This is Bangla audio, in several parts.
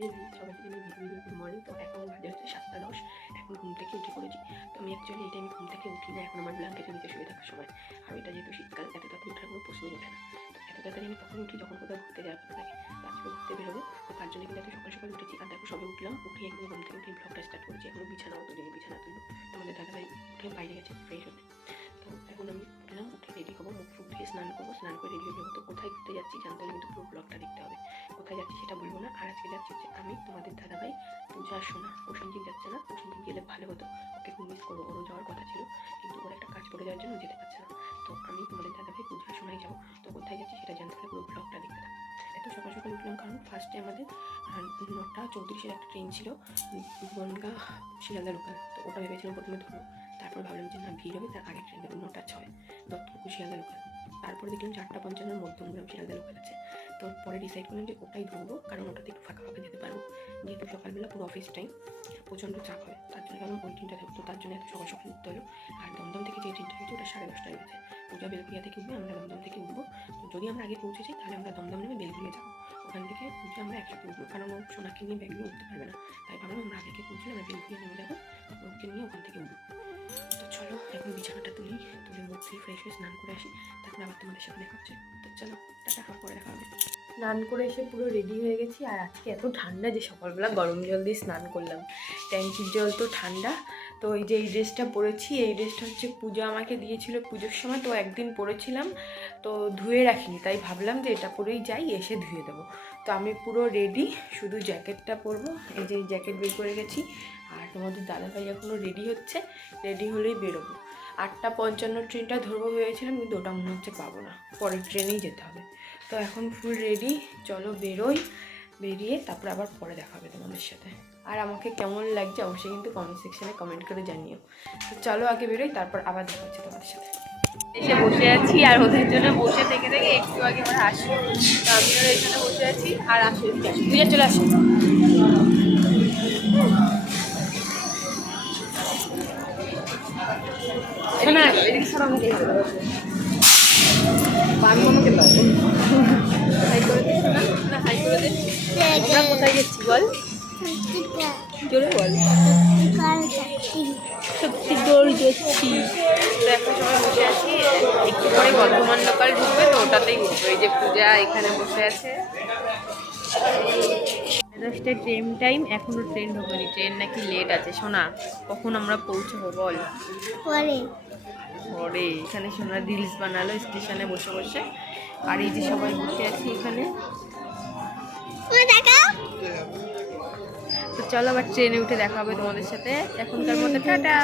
সবাইকে জানাই গুড মর্নিং। তো এখন বাজে হচ্ছে 7:10। এখন ঘুম থেকে উঠে পড়েছি। তো আমি অ্যাকচুয়ালি এই টাইমে ঘুম থেকে উঠি না, এখন আমার ব্ল্যাঙ্কেটের নিচে শুয়ে থাকার সময়। আর এটা যেহেতু শীতকাল, এত তাড়াতাড়ি ওঠার কোনো প্রশ্নই ওঠে না। তো এত তাড়াতাড়ি আমি তখন উঠি যখন কোথাও ঘুরতে যাওয়ার কথা থাকে। তো আজকে ঘুরতে বেরোবো, তো তার জন্য কিন্তু এত সকাল সকাল উঠেছি। আর দেখো সবে উঠলাম, উঠে একদম ঘুম থেকে উঠে ব্লগটা স্টার্ট করেছি। এখনো বিছানাও তুলিনি, বিছানা তুলবো। আমাদের দাদাভাই উঠে বাইরে গেছে ফ্রেশ হতে। তো এখন আমি উঠলাম, উঠে রেডি হবো, মুখ ফুক দিয়ে স্নান করবো, স্নান করে রেডি হবো। তো কোথায় ঘুরতে যাচ্ছি জানতে হলে কিন্তু পুরো ব্লগটা দেখতে হবে। কোথায় যাচ্ছি সেটা বলবো না। আর আজকে যাচ্ছি হচ্ছে আমি, তোমাদের দাদাভাই, পূজা, সোনা। প্রসেনজিৎ যাচ্ছে না, প্রসেনজিৎ গেলে ভালো হতো, ওকে খুব মিস করবো। ওরও যাওয়ার কথা ছিল, কিন্তু ওর একটা কাজ পড়ে যাওয়ার জন্য যেতে পারছে না। তো আমি, তোমাদের দাদাভাই, পূজা, সোনাই যাবো। তো কোথায় যাচ্ছি সেটা জানতে হলে পুরো ব্লগটা দেখতে থাকো। এত সকাল সকাল উঠলাম কারণ ফার্স্টে আমাদের 9:34 একটা ট্রেন ছিল, বনগাঁ শিয়ালদা লোকাল। তো ওটা ভেবেছিলাম প্রথমে ধরবো, তারপর ভাবলাম যে না, ভিড় হবে, তার আগের ট্রেন ধরবো 9:06 দত্তপুকুর শিয়ালদা লোকাল। তারপরে দেখলাম 4:55 মধ্যমগ্রাম শিয়ালদা লোকাল আছে। তো পরে ডিসাইড করলাম যে ওটাই ধরবো, কারণ ওটাতে একটু ফাঁকা ফাঁকা যেতে পারবো। যেহেতু সকালবেলা পুরো অফিস টাইম, প্রচণ্ড চাপ হয়, তার জন্য কারণ ওই ট্রেনটা থাকতো। তার জন্য এত সকাল সকাল উঠতে হলো। আর দমদম থেকে যে ট্রেনটা হয়েছে ওটা 10:30টায় গেছে। পূজা বেলঘরিয়া থেকে উঠবে, আমরা দমদম থেকে উঠবো। তো যদি আমরা আগে পৌঁছে যাই তাহলে আমরা দমদম নেমে বেলঘরিয়া যাবো। ওখান থেকে পূজা আমরা একসাথে উঠবো, কারণ ও সোনাকে নিয়ে ব্যাগ নিয়ে উঠতে পারবে না। তাই ভাবলাম আমরা আগে পৌঁছলে আমরা বেলঘরিয়া নেমে যাবো, ওকে নিয়ে ওখান থেকে উঠবো। তো চলো এখন বিছানাটা তুলে মুখ দিয়ে ফ্রেশ হয়ে স্নান করে আসি, তারপর আবার তোমাদের সাথে দেখা হচ্ছে। তো চলো, টাটা, খাওয়া পরে দেখা হবে। স্নান করে এসে পুরো রেডি হয়ে গেছি। আর আজকে এত ঠান্ডা যে সকালবেলা গরম জল দিয়ে স্নান করলাম। ট্যাঙ্কির জল তো ঠান্ডা। তো এই যে এই ড্রেসটা পরেছি, এই ড্রেসটা হচ্ছে পূজা আমাকে দিয়েছিল পুজোর সময়। তো একদিন পরেছিলাম, তো ধুয়ে রাখিনি, তাই ভাবলাম যে এটা পরেই যাই, এসে ধুয়ে দেবো। তো আমি পুরো রেডি, শুধু জ্যাকেটটা পরবো। এই যে জ্যাকেট বের করে গেছি। আর তোমাদের দাদাভাই এখনও রেডি হচ্ছে, রেডি হলেই বেরোবো। 8:55 ট্রেনটা ধরবো ভেবেছিলাম, কিন্তু ওটা মনে হচ্ছে পাবো না, পরের ট্রেনেই যেতে হবে। তো এখন ফুল রেডি, চলো বেরোই। বেরিয়ে তারপর আবার পরে দেখা হবে তোমাদের সাথে। আর আমাকে কেমন লাগছে অবশ্যই কিন্তু কমেন্ট সেকশানে কমেন্ট করে জানিও। তো চলো আগে বেরোই, তারপর আবার দেখা হচ্ছে তোমাদের সাথে। এসে বসে আছি, আর ওদের জন্য বসে থেকে থেকে একটু আগে ওরা আসি। তো আমি ওরা এখানে বসে আছি, আর আসো তুই চলে আসো। না এদিকে সব আমাকে হাই করে দিস না, না হাই করে দিস। আমরা কোথায় যাচ্ছি বল, জোরে বল। শক্তিগড় যাচ্ছি। তো এখন সবাই বসে আছি, একটু পরে বর্ধমান লোকাল ঢুকবে, তো ওটাতেই উঠবে। এই যে পূজা এখানে বসে আছে। 10টায় ট্রেন টাইম, এখনো ট্রেন ঢোকেনি। ট্রেন নাকি লেট আছে। শোনা, কখন আমরা পৌঁছবো বল? পরে। এখানে সোনা রিলস বানালো স্টেশনে বসে বসে। আর এই যে সবাই বসে আছি এখানে। তো চলো আবার ট্রেনে উঠে দেখা হবে তোমাদের সাথে। এখনকার মতো টাটা।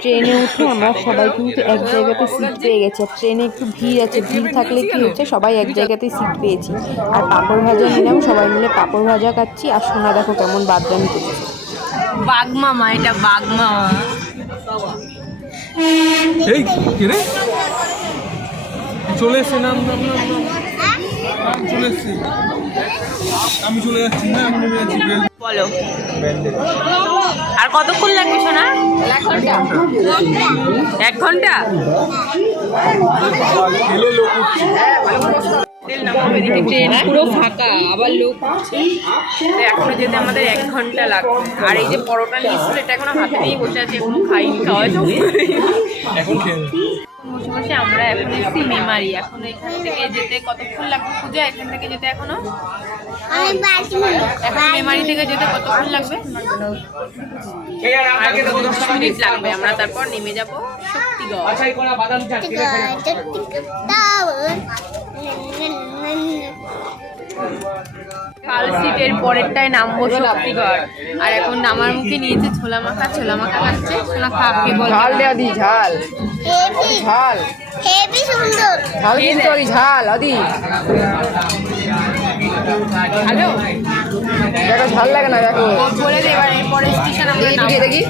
ট্রেনে উঠে আমরা সবাই কিন্তু এক জায়গাতে সিট পেয়ে গেছি। আর ট্রেনে একটু ভিড় আছে, ভিড় থাকলে কি হচ্ছে, সবাই এক জায়গাতেই সিট পেয়েছি। আর পাঁপড় ভাজা নিলাম, সবাই মিলে পাঁপড় ভাজা খাচ্ছি। আর সোনা দেখো কেমন বাদরামি করছে। বাঘ মামা, এটা বাঘ মামা। এই রে চলে এসছে, নাম চলে এসছে। আমি চলে যাচ্ছি না, আমি নেমে যাচ্ছি। বলো আর কতক্ষণ লাগবে সোনা? 1 ঘন্টা। 1 ঘন্টা? ট্রেন পুরো ফাঁকা, আবার লোক এখনো যেতে আমাদের 1 ঘন্টা লাগবে। আর এই যে পরোটা নিয়েছিল, এটা এখনো হাতে নিয়ে বসে আছে, এখনো খাইনি, খাওয়া এখন বসে বসে আমরা এখন এসেছি মেমারি। এখন এখান থেকে যেতে কতক্ষণ লাগবে পূজা? এখান থেকে যেতে এখনো এখন মেমারি থেকে যেতে কতক্ষণ লাগবে? 10 মিনিট লাগবে। আমরা তারপর নেমে যাব শক্তিগড়। কাল সিটের পরেরটায় নামবো শক্তিগড়। আর এখন নামার মুখে নিয়েছে ছোলা মাখা। ছোলা মাখা খাচ্ছে সোনা। খাপকে বল ঝাল দেয়া দি, ঝাল ঝাল হেভি সুন্দর ঝাল, কিন্তু ঝাল আদি হ্যালো, দেখো ঝাল লাগে না, দেখো বলে দে। এবার পরে স্টেশন আমরা দেখি।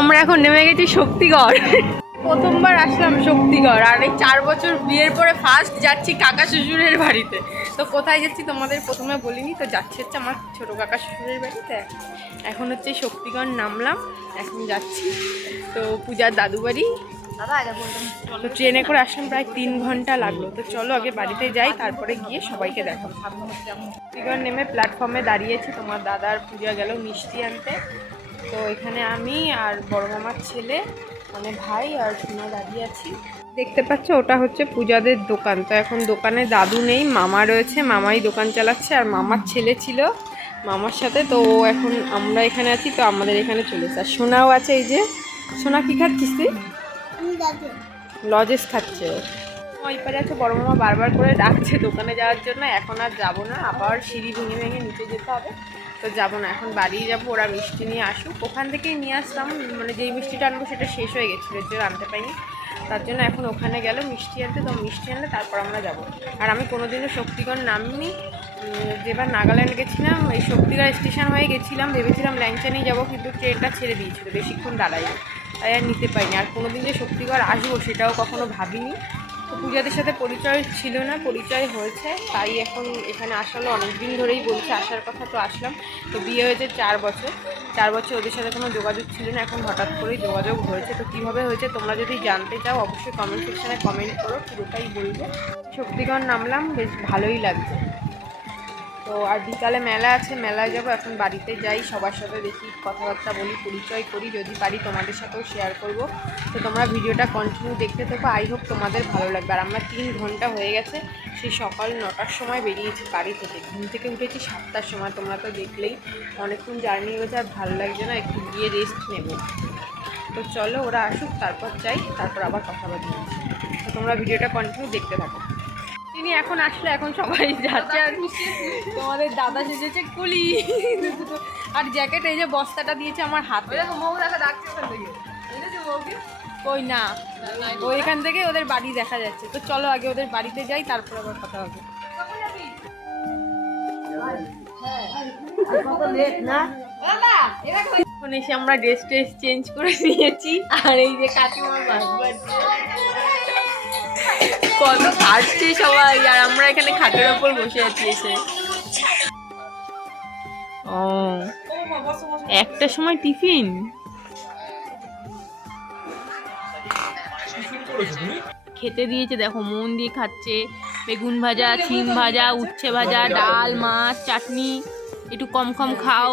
আমরা এখন নেমে গেছি শক্তিগড়। প্রথমবার আসলাম শক্তিগড়। আর এই 4 বছর বিয়ের পরে ফার্স্ট যাচ্ছি কাকা শ্বশুরের বাড়িতে। তো কোথায় যাচ্ছি তোমাদের প্রথমে বলিনি। তো যাচ্ছি হচ্ছে আমার ছোটো কাকা শ্বশুরের বাড়িতে। এখন হচ্ছে শক্তিগড় নামলাম, এখন যাচ্ছি। তো পূজার দাদু বাড়ি, তো ট্রেনে করে আসলাম, প্রায় 3 ঘন্টা লাগলো। তো চলো আগে বাড়িতে যাই, তারপরে গিয়ে সবাইকে দেখাবো। শক্তিগড় নেমে প্ল্যাটফর্মে দাঁড়িয়েছি, তোমার দাদার পূজা গেল মিষ্টি আনতে। তো এখানে আমি আর বড় মামার ছেলে মানে ভাই আর সোনা দাঁড়িয়ে আছি। দেখতে পাচ্ছ ওটা হচ্ছে পূজাদের দোকান। তো এখন দোকানে দাদু নেই, মামা রয়েছে, মামাই দোকান চালাচ্ছে। আর মামার ছেলে ছিল মামার সাথে, তো ও এখন আমরা এখানে আছি, তো আমাদের এখানে চলেছে। আর সোনাও আছে, এই যে সোনা কি খাচ্ছিস তুই? লজেস খাচ্ছে। ওই পারে আছে, বড় মামা বারবার করে ডাকছে দোকানে যাওয়ার জন্য। এখন আর যাবো না, আবার সিঁড়ি ভেঙে ভেঙে নিচে যেতে হবে, তো যাবো না, এখন বাড়ি যাবো। ওরা মিষ্টি নিয়ে আসুক, ওখান থেকেই নিয়ে আসলাম, মানে যেই মিষ্টিটা আনবো সেটা শেষ হয়ে গেছিলো, এর জন্য আনতে পারিনি। তার জন্য এখন ওখানে গেল মিষ্টি আনতে, তো মিষ্টি আনলে তারপর আমরা যাব। আর আমি কোনোদিনও শক্তিগড় নামিনি, যেবার নাগাল্যান্ড গেছিলাম এই শক্তিগড় স্টেশন হয়ে গেছিলাম, ভেবেছিলাম ল্যাংচানেই যাবো, কিন্তু ট্রেনটা ছেড়ে দিয়েছিল, বেশিক্ষণ দাঁড়াই, তাই আর নিতে পারিনি। আর কোনোদিন যে শক্তিগড় আসবো সেটাও কখনো ভাবিনি। তো পূজাদের সাথে পরিচয় ছিল না, পরিচয় হয়েছে, তাই এখন এখানে আসলে অনেক দিন ধরেই বলছে আসার কথা, তো আসলাম। তো বিয়ে হয়েছে 4 বছর, 4 বছর ওদের সাথে কোনো যোগাযোগ ছিল না, এখন হঠাৎ করেই যোগাযোগ হয়েছে। তো কীভাবে হয়েছে তোমরা যদি জানতে চাও অবশ্যই কমেন্ট সেকশানে কমেন্ট করো, পুরোটাই বলবো। শক্তিগড় নামলাম, বেশ ভালোই লাগছে। তো আর বিকালে মেলা আছে, মেলায় যাবো। এখন বাড়িতে যাই, সবার সাথে দেখি, কথাবার্তা বলি, পরিচয় করি, যদি পারি তোমাদের সাথেও শেয়ার করব। তো তোমরা ভিডিওটা কন্টিনিউ দেখতে থাকো, আই হোপ তোমাদের ভালো লাগবে। আর আমরা 3 ঘন্টা হয়ে গেছে, সেই সকাল 9টার সময় বেরিয়েছি বাড়ি থেকে, ঘুম থেকে উঠেছি 7টার সময়। তোমরা তো দেখলেই অনেকক্ষণ জার্নি হয়েছে, আর ভালো লাগছে না, একটু গিয়ে রেস্ট নেব। তো চলো ওরা আসুক, তারপর যাই, তারপর আবার কথা বলি। তো তোমরা ভিডিওটা কন্টিনিউ দেখতে থাকো। তিনি এখন আসলে এখন সবাই যাচ্ছে, আর তোমাদের দাদা সেজেছে কুলি, আর জ্যাকেট, এই যে বস্তাটা দিয়েছে আমার হাতে। কই না, ওই এখান থেকে ওদের বাড়ি দেখা যাচ্ছে। তো চলো আগে ওদের বাড়িতে যাই, তারপর আবার কথা হবে। এখন এসে আমরা ড্রেস চেঞ্জ করে নিয়েছি, আর এই যে কাকিমার বাস কত খাটছে সবাই, আর আমরা এখানে খাটের ওপর বসে আছি এসে। ও একটা সময় টিফিন খেতে দিয়েছে, দেখো মন দিয়ে খাচ্ছে। বেগুন ভাজা, সিম ভাজা, উচ্ছে ভাজা, ডাল, মাছ, চাটনি। একটু কম কম খাও।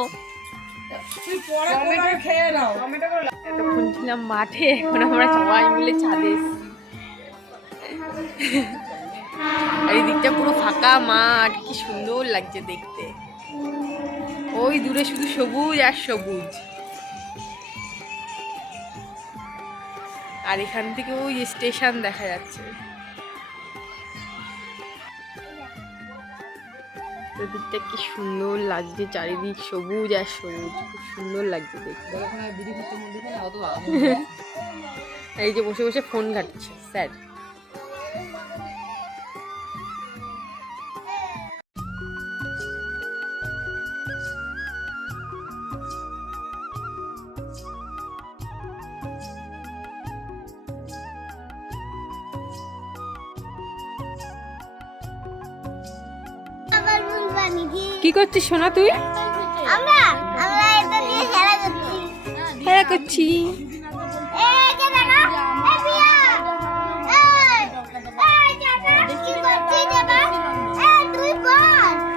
এতক্ষণ ছিলাম মাঠে, এখন আমরা সবাই মিলে ছাদে এসেছি। আর এই দিকটা পুরো ফাঁকা মাঠ, কি সুন্দর লাগছে দেখতে। ওই দূরে শুধু সবুজ আর সবুজ। আর এখান থেকে ওই স্টেশন দেখা যাচ্ছে। দিকটা কি সুন্দর লাগছে, চারিদিক সবুজ আর সবুজ, খুব সুন্দর লাগছে দেখতে। এই যে বসে বসে ফোন ঘাটছে স্যার। কি করছিস সোনা তুই? আমরা এটা দিয়ে খেলা করছি।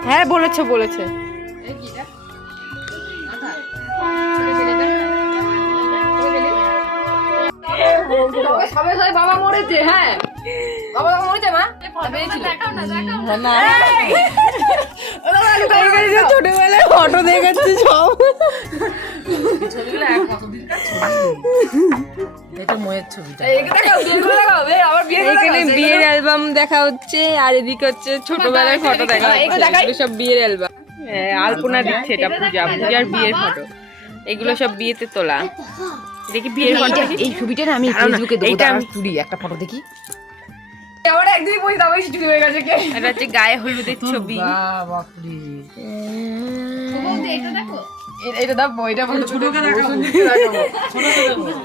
হ্যাঁ বলেছে। বাবা মরেছে, হ্যাঁ বাবা মরেছে, মা ছোটবেলায় ফটো দেখাচ্ছে সব। এখানে বিয়ের অ্যালবাম দেখা হচ্ছে, আর এদিকে হচ্ছে ছোটবেলার ফটো দেখা হচ্ছে, সব বিয়ের অ্যালবাম। আলপনা দিচ্ছে, এটা পূজার বিয়ের ফটো, এগুলো সব বিয়েতে তোলা। দেখি বিয়ের ফটো, এই ছবিটা না আমি ফেসবুকে দেবো, এটা আমি তুলি একটা ফটো দেখি। আমার একদিনই বই দাও, বেশি চুরি হয়ে গেছে কে। এটা হচ্ছে গায়ে হলুদের ছবি। বাপরে এটা দেখো, এটা দাও, বইটা বলো ছোটকে দেখাবো।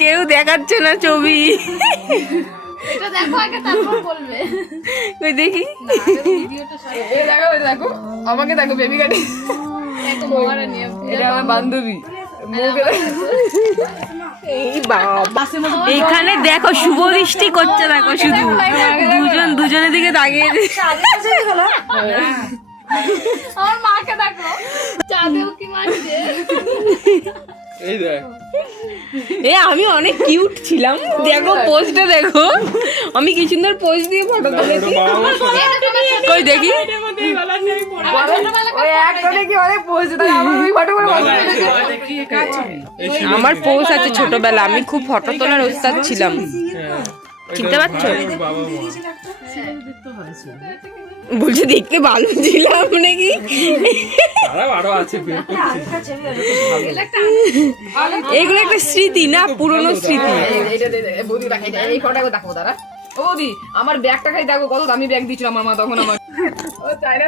কেউ দেখাচ্ছে না ছবি, এটা দেখো আগে তারপর বলবে। কই দেখি, এটা দেখো আমাকে দেখো, বেবি গাড়ি। এত মোবাইল নিয়ে এটা আমার বান্ধবী, মুখে এই বাবা, এখানে দেখো শুভ দৃষ্টি করছে, দেখো শুধু দুজনের দিকে তাকিয়ে আমার মাকে দেখো চাঁদেও কি মারছে। এই দেখ এ আমি অনেক কিউট ছিলাম, দেখো পোজটা দেখো, আমি কি সুন্দর পোজ দিয়ে ফটো তুলেছি। কই দেখি আমার পোজ আছে ছোটবেলা, আমি খুব ফটো তোলার ওস্তাদ ছিলাম, চিনতে পারছো? বলছে দেখতে ভালো ছিলাম নাকি? আরো আছে এগুলো একটা স্মৃতি না, পুরনো স্মৃতি। এই ফটোটা দেখো দাদা। ও বৌদি, আমার ব্যাগটা খাই দেখো, কত দামি ব্যাগ দিয়েছিল আমার মা তখন আমার। ও চাই না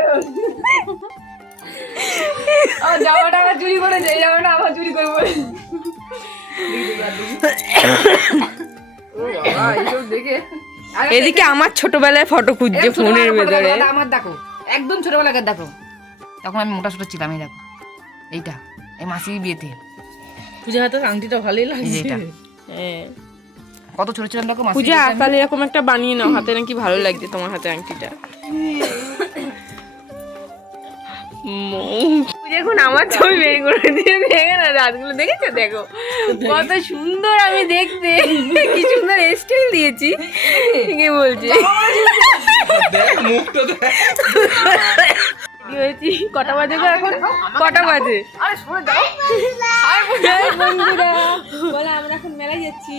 জামাটা আবার চুরি করেছে, এই জামাটা আবার চুরি করবো। ও বাবা, এইসব দেখে এদিকে আমার ছোটবেলায় ফটো খুঁজছে ফোনের ভেতরে। আমার দেখো একদম ছোটবেলাকার দেখো, তখন আমি মোটা ছোট ছিলাম। এই দেখো এইটা, এই মাসি বিয়েতে পূজা হাতে আংটিটা ভালোই লাগছে। হ্যাঁ, কত ছোট ছিলাম দেখো। পূজা আকালে এরকম একটা বানিয়ে নাও, হাতে নাকি ভালো লাগছে তোমার হাতে আংটিটা। এখন আমার ছবি বের করে দিয়ে দেখে না, রাতগুলো দেখেছো? দেখো কত সুন্দর আমি দেখতে, কি সুন্দর স্টাইল দিয়েছি। কে বলছে মুখটা দেখ হয়েছি? কটা বাজে গো এখন? কটা বাজে? বন্ধুরা বলে আমরা এখন মেলায় যাচ্ছি।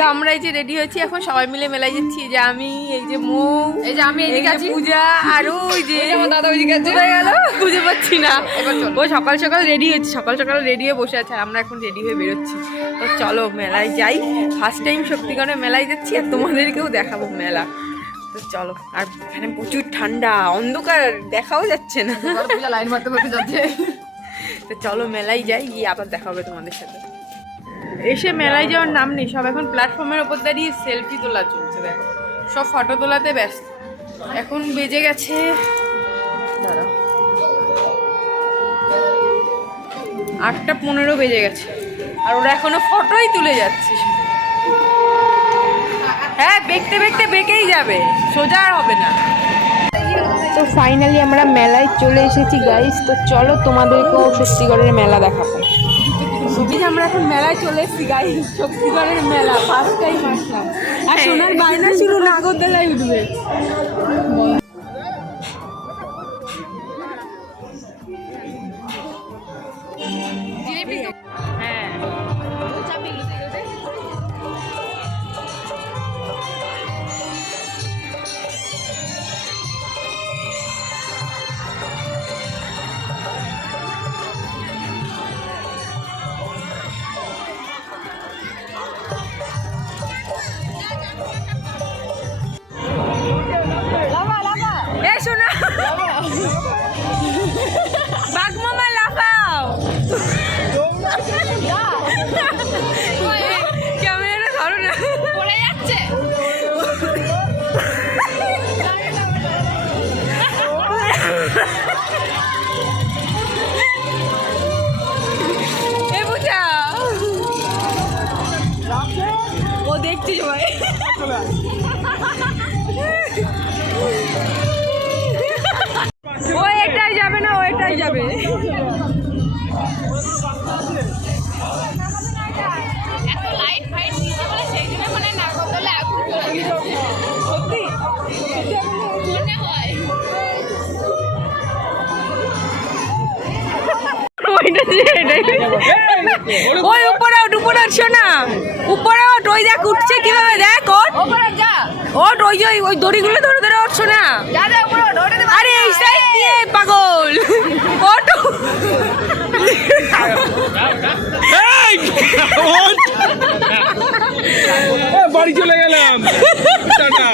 তো আমরা এই যে রেডি হয়েছি, এখন সবাই মিলে মেলায় যাচ্ছি। এই যে আমি, এই যে মৌ, এই যে আমি এদিকে আছি, পূজা, আর ওই যে আমার দাদা ওইদিকে আছে। কোথায় গেল খুঁজে পাচ্ছি না। ও সকাল সকাল রেডি হয়েছে, সকাল সকাল রেডি হয়ে বসে আছে, আর আমরা এখন রেডি হয়ে বেরোচ্ছি। তো চলো মেলায় যাই, ফার্স্ট টাইম শক্তিগড়ে মেলায় যাচ্ছি, আর তোমাদেরকেও দেখাবো মেলা। তো চলো, আর এখানে প্রচুর ঠান্ডা, অন্ধকার, দেখাও যাচ্ছে না। পূজা লাইন মারতে মারতে যাচ্ছে। তো চলো মেলায় যাই, গিয়ে আবার দেখা হবে তোমাদের সাথে। এসে মেলায় যাওয়ার নাম নেই, সব এখন প্ল্যাটফর্মের ওপর দাঁড়িয়ে সেলফি তোলা চলছে। দেখো সব ফটো তোলাতে ব্যস্ত। এখন বেজে গেছে, দাঁড়া, 8:15 বেজে গেছে, আর ওরা এখনো ফটোই তুলে যাচ্ছে। হ্যাঁ, বেঁকতে বেঁকতে বেঁকেই যাবে, সোজা আর হবে না। তো ফাইনালি আমরা মেলায় চলে এসেছি গাইস। তো চলো তোমাদেরকেও শক্তিগড়ের মেলা দেখাবো। আমরা এখন মেলায় চলে এসেছি গাইস, শক্তিগড়ের মেলা ফার্স্ট টাইম আসলাম। আর সোনার বায়না ছিল নাগরদোলায় উঠবে। বাঘমামা লাফাও, ক্যামেরাটা ধরো না, পড়ে যাচ্ছে। এ পূজা, ও দেখছি সবাই। ও এটাই যাবে না, ও এটাই যাবে। এত লাইট ফাইট দিচ্ছে বলে সেই জন্য মানে নাগরদোলা আগুন চলে গেছে। সত্যি মনে হয় ওই উপরে ওঠ, উপরে উঠছো না, উপরে ওঠ, ওই দেখ উঠছে কিভাবে, দেখ ওঠ, ওঠ, ওই যে ওই দড়িগুলো ধরে ধরে উঠছো না। আরে এই সাইড দিয়ে পাগল, ওঠ। বাড়ি চলে গেলাম, টাটা।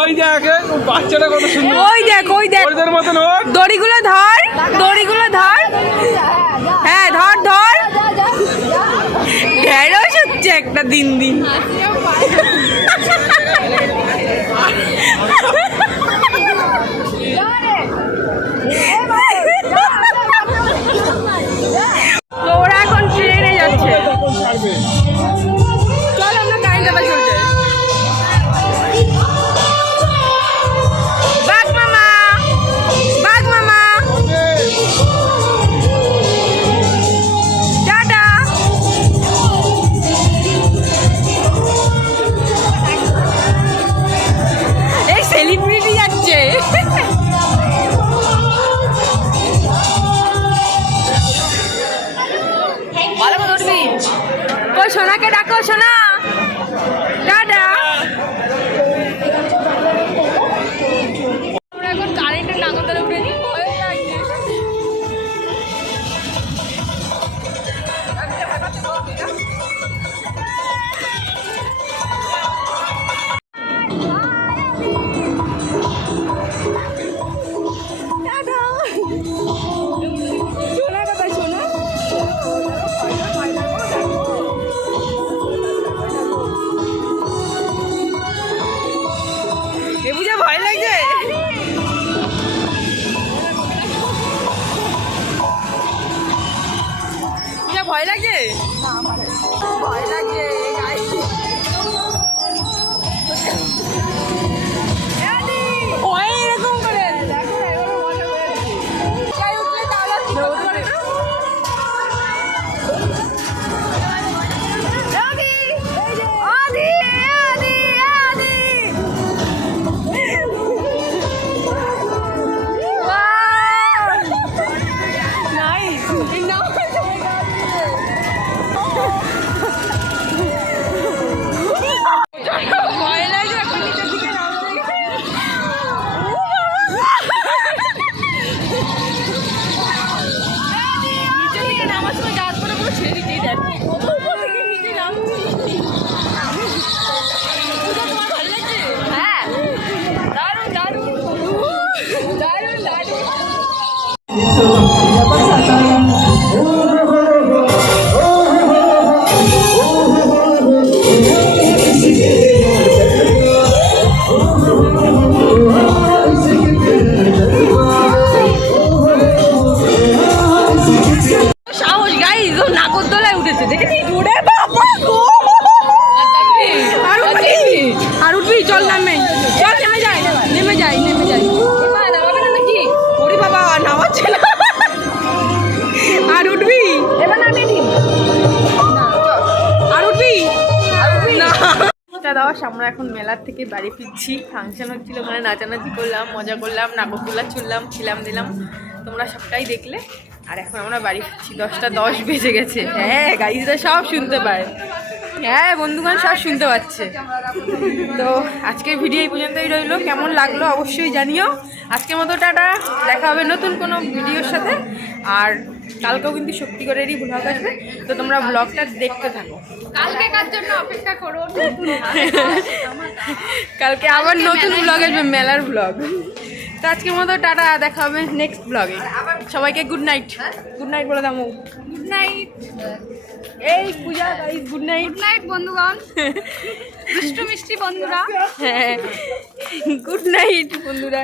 ওই দেখ বাচ্চাটা কত সুন্দর, ওই দেখ, ওই দেখ, ওদের মতন ওর দড়িগুলো ধর, দড়িগুলো ধর, হ্যাঁ ধর ধর। ঢেঁড়স হচ্ছে একটা দিন দিন। গো সোনা, টাটা। আমরা এখন কারেন্টের নাগরদোলা উঠেছি, ভয় লাগছে। সোনা কোথায় সোনা? এ বুঝে ভয় লাগছে। বুঝে ভয় লাগছে? ভয় লাগছে ওই এরকম করে দেখো এবারে মজা পেয়েছি। যাই উঠলে তাহলে কি করতে পারে না? সাহস গাইস, ও নাগরদোলায় উঠেছে, দেখেছি? ওরে বাবা গো! আর উঠবি? চল নামে, চল নেমে যাই, নেমে যাই, নেমে যাই। নাকি ওরে বাবা নামাচ্ছে না। আর উঠবি? আর উঠবি না? দাদা আমরা এখন মেলার থেকে বাড়ি ফিরছি। ফাংশন হচ্ছিল, ওখানে নাচানাচি করলাম, মজা করলাম, নাগরদোলা চুললাম, খিলাম দিলাম, তোমরা সবটাই দেখলে। আর এখন আমরা বাড়ি ফিরছি, 10:10 বেজে গেছে। হ্যাঁ গাইজরা সব শুনতে পায়, হ্যাঁ বন্ধুগণ সব শুনতে পাচ্ছে। তো আজকের ভিডিও এই পর্যন্তই রইলো, কেমন লাগলো অবশ্যই জানিও। আজকের মতো টাটা, দেখা হবে নতুন কোনো ভিডিওর সাথে। আর কালকেও কিন্তু শক্তিগড়েরই ব্লগ আসবে, তো তোমরা ব্লগটা দেখতে থাকো। কালকে কার জন্য অপেক্ষা করো? কালকে আবার নতুন ব্লগ আসবে, মেলার ব্লগ। তো আজকের মতো টাটা, দেখা হবে নেক্সট ব্লগে। সবাইকে গুড নাইট, গুড নাইট বলে দাও। Good night. এই Puja guys, good night. Good night বন্ধুগণ, দুষ্টু মিষ্টি বন্ধুরা। হ্যাঁ গুড নাইট বন্ধুরা।